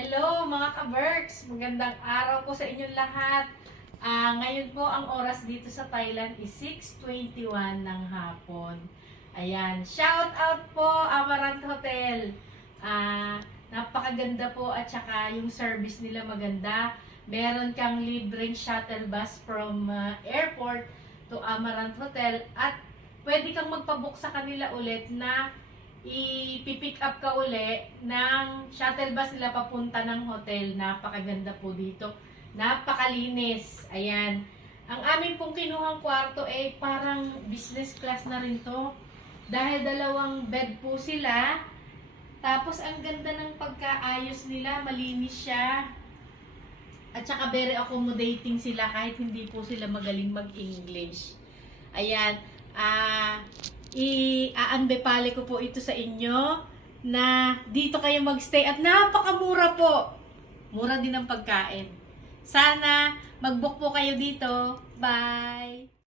Hello mga ka-Berks! Magandang araw po sa inyong lahat. Ngayon po ang oras dito sa Thailand is 6:21 ng hapon. Ayan, shout out po Amaranth Hotel. Napakaganda po at saka yung service nila maganda. Meron kang libreng shuttle bus from airport to Amaranth Hotel at pwede kang magpabook sa kanila ulit na i-pick up ka uli ng shuttle bus nila papunta ng hotel. Napakaganda po dito. Napakalinis. Ayan. Ang amin pong kinuhang kwarto ay parang business class na rin to. Dahil dalawang bed po sila. Tapos ang ganda ng pagkaayos nila. Malinis siya. At saka very accommodating sila kahit hindi po sila magaling mag-English. Ayan. Iaanbepale ko po ito sa inyo na dito kayo magstay at napakamura po. Mura din ang pagkain. Sana mag-book po kayo dito. Bye!